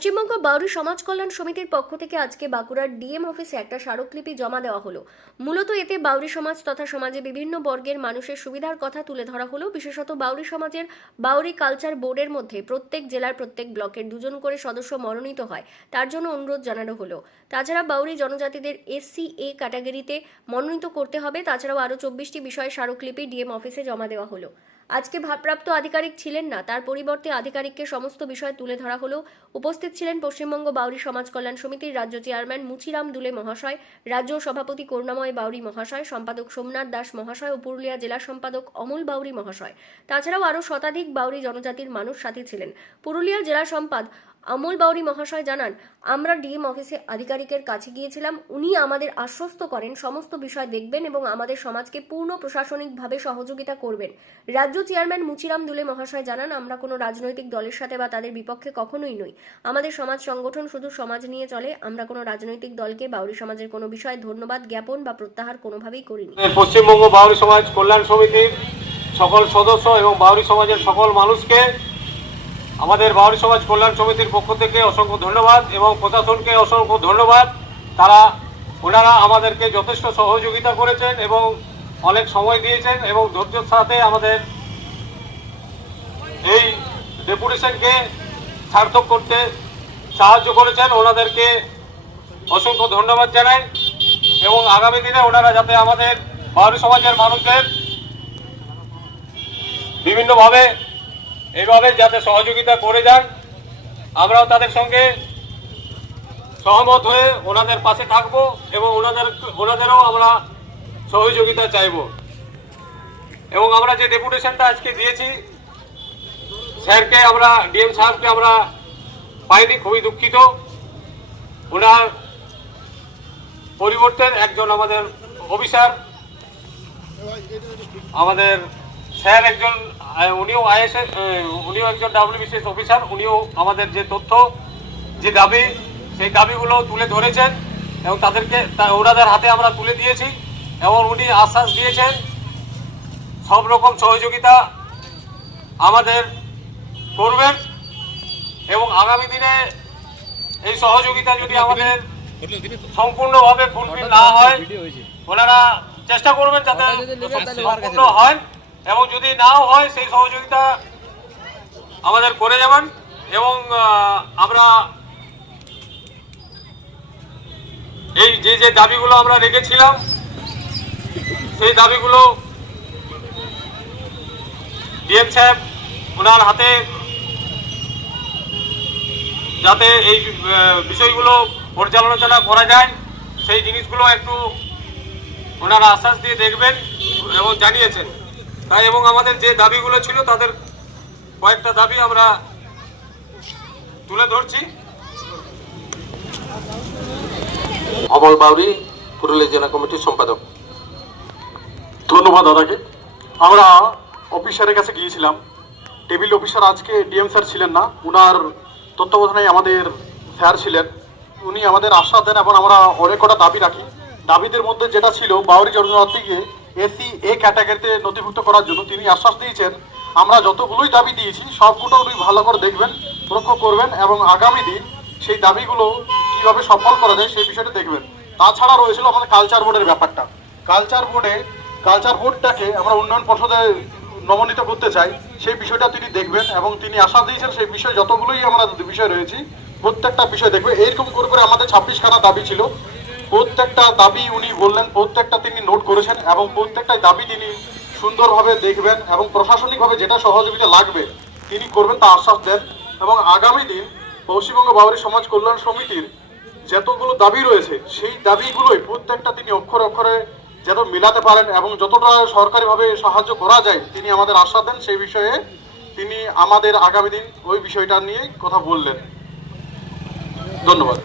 পশ্চিমবঙ্গ বাউরি সমাজ কল্যাণ সমিতির পক্ষ থেকে আজকে বাঁকুড়ার ডিএম অফিসে একটা স্মারকলিপি জমা দেওয়া হলো। মূলত এতে বাউরি সমাজ তথা সমাজে বিভিন্ন বর্গের মানুষের সুবিধার কথা তুলে ধরা হলো। বিশেষত বাউরি সমাজের বাউরি কালচার বোর্ডের মধ্যে প্রত্যেক জেলার প্রত্যেক ব্লকের 2 জন করে সদস্য মনোনীত হয়, তার জন্য অনুরোধ জানানো হলো। তাছাড়া বাউরি জনজাতিদের SC/A ক্যাটাগরিতে মনোনীত করতে হবে। তাছাড়াও আরও 24টি বিষয়ে স্মারকলিপি ডিএম অফিসে জমা দেওয়া হলো। আজকে ভারপ্রাপ্ত আধিকারিক ছিলেন না, তার পরিবর্তে আধিকারিককে সমস্ত বিষয় তুলে ধরা হলো। উপস্থিত ছিলেন পশ্চিমবঙ্গ বাউরি সমাজ কল্যাণ সমিতির রাজ্য চেয়ারম্যান মুচিরাম দুলে মহাশয়, রাজ্য সভাপতি করুণাময় বাউরি মহাশয়, সম্পাদক সোমনাথ দাস মহাশয় ও পুরুলিয়া জেলা সম্পাদক অমল বাউরি মহাশয়। তাছাড়াও আরও শতাধিক বাউরি জনজাতির মানুষ সাথী ছিলেন। পুরুলিয়া জেলা সম্পাদক অমল বাউরি মহাশয় জানান, আমরা ডিএম অফিসে আধিকারিকের কাছে গিয়েছিলাম। উনি আমাদের আশ্বস্ত করেন সমস্ত বিষয় দেখবেন এবং আমাদের সমাজকে পূর্ণ প্রশাসনিকভাবে সহযোগিতা করবেন। রাজ্য চেয়ারম্যান মুচিরাম দুলে মহাশয় জানান, আমরা কোনো রাজনৈতিক দলের সাথে বা তাদের বিপক্ষে কখনোই নই। আমাদের সমাজ সংগঠন শুধু সমাজ নিয়ে চলে। আমরা কোনো রাজনৈতিক দলকে বাউরি সমাজের কোনো বিষয়ে ধন্যবাদ জ্ঞাপন বা প্রত্যাহার কোনোভাবেই করিনি। পশ্চিমবঙ্গ বাউরি সমাজ কল্যাণ সমিতির সকল সদস্য এবং বাউরি সমাজের সকল মানুষকে আমাদের বাউরি সমাজ কল্যাণ সমিতির পক্ষ থেকে অসংখ্য ধন্যবাদ এবং প্রশাসনকে অসংখ্য ধন্যবাদ। ওনারা আমাদেরকে যথেষ্ট সহযোগিতা করেছেন এবং অনেক সময় দিয়েছেন এবং ধৈর্যের সাথে আমাদের এই ডেপুটেশনকে সার্থক করতে সাহায্য করেছেন। ওনাদেরকে অসংখ্য ধন্যবাদ জানাই এবং আগামী দিনে ওনারা যাতে আমাদের বাউরি সমাজের মানুষদের বিভিন্নভাবে এইভাবে যাতে সহযোগিতা করে যান, আমরাও তাদের সঙ্গে সহমত হয়ে ওনাদের পাশে থাকবো এবং ওনাদেরও আমরা সহযোগিতা চাইব। এবং আমরা যে ডেপুটেশনটা আজকে দিয়েছি স্যারকে, আমরা ডিএম সাহেবকে আমরা পাইনি, খুবই দুঃখিত। ওনার পরিবর্তে একজন আমাদের অফিসার, আমাদের স্যার একজন, উনিও একজন WBCS অফিসার, উনিও আমাদের যে তথ্য যে দাবি সেই দাবিগুলো তুলে ধরেছেন এবং ওনাদের হাতে আমরা তুলে দিয়েছি এবং উনি আশ্বাস দিয়েছেন সব রকম সহযোগিতা আমাদের করবেন এবং আগামী দিনে এই সহযোগিতা যদি আমাদের সম্পূর্ণভাবে ফুলফিল না হয় ওনারা চেষ্টা করবেন যাতে সম্পূর্ণ হয় এবং যদি নাও হয় সেই সহযোগিতা আমাদের করে যাবেন। এবং আমরা এই যে দাবিগুলো আমরা রেখেছিলাম সেই দাবিগুলো ডিএম সাহেব ওনার হাতে যাতে এই বিষয়গুলো পর্যালোচনা করা যায় সেই জিনিসগুলো একটু ওনারা আশ্বাস দিয়ে দেখবেন এবং জানিয়েছেন তাই। এবং আমাদের যে দাবিগুলো ছিল তাদের কয়েকটা দাবি আমরা তুলে ধরছি। অমল বাউরি, পুরুলিয়া জেলা কমিটির সম্পাদক। ধন্যবাদ দাদাকে। আমরা অফিসারের কাছে গিয়েছিলাম। টেবিল অফিসার আজকে ডিএম স্যার ছিলেন না, উনার তত্ত্বাবধানে আমাদের স্যার ছিলেন। উনি আমাদের আশ্বাস দেন এবং আমরা অনেক কটা দাবি রাখি। দাবিদের মধ্যে যেটা ছিল বাউরি জনজাতিকে SC/A ক্যাটাগরিতে নথিভুক্ত করার জন্য তিনি আশ্বাস দিয়েছেন। আমরা যতগুলোই দাবি দিয়েছি সবগুলো উনি ভালো করে দেখবেন, লক্ষ্য করবেন এবং আগামী দিন সেই দাবিগুলো কীভাবে সফল করা যায় সেই বিষয়টা দেখবেন। তাছাড়া রয়েছিল আমাদের কালচার বোর্ডের ব্যাপারটা। কালচার বোর্ডটাকে আমরা উন্নয়ন পর্ষদে নমনীত করতে চাই, সেই বিষয়টা তিনি দেখবেন এবং তিনি আশ্বাস দিয়েছেন সেই বিষয় যতগুলোই আমরা বিষয় রয়েছে প্রত্যেকটা বিষয় দেখবে। এইরকম করে আমাদের 26খানা দাবি ছিল। প্রত্যেকটা দাবি উনি বললেন, প্রত্যেকটা তিনি নোট করেছেন এবং প্রত্যেকটা দাবি তিনি সুন্দরভাবে দেখবেন এবং প্রশাসনিকভাবে যেটা সহযোগিতা লাগবে তিনি করবেন তা আশ্বাস দেন। এবং আগামী দিন পশ্চিমবঙ্গ বাউরি সমাজ কল্যাণ সমিতির যতগুলো দাবি রয়েছে সেই দাবিগুলোই প্রত্যেকটা তিনি অক্ষরে অক্ষরে যেন মেলাতে পারেন এবং যতটা সরকারিভাবে সাহায্য করা যায় তিনি আমাদের আশ্বাস দেন। সেই বিষয়ে তিনি আমাদের আগামী দিন ওই বিষয়টা নিয়ে কথা বললেন। ধন্যবাদ।